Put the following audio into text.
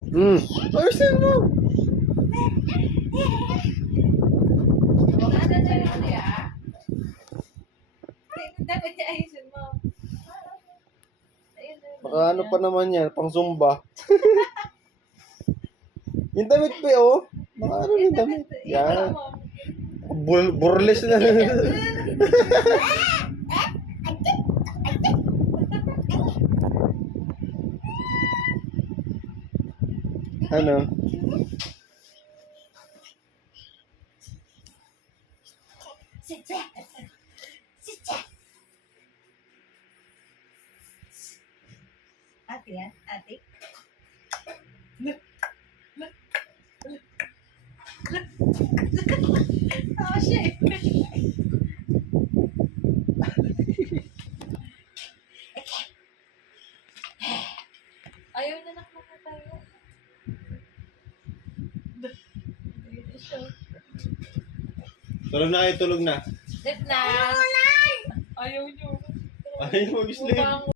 Ayusin mo. Dapat niya ayusin mo. Baka ano pa naman yan, pang zumba. Yung damit pa oh. Baka ano yung damit? Yan. Burles na. Ano? Ate yan? Ate? Oh, shit. Ayaw na nakakatayo. Tulog na kayo, tulog na. Sleep na. Ayaw nyo. Ayaw mag-sleep.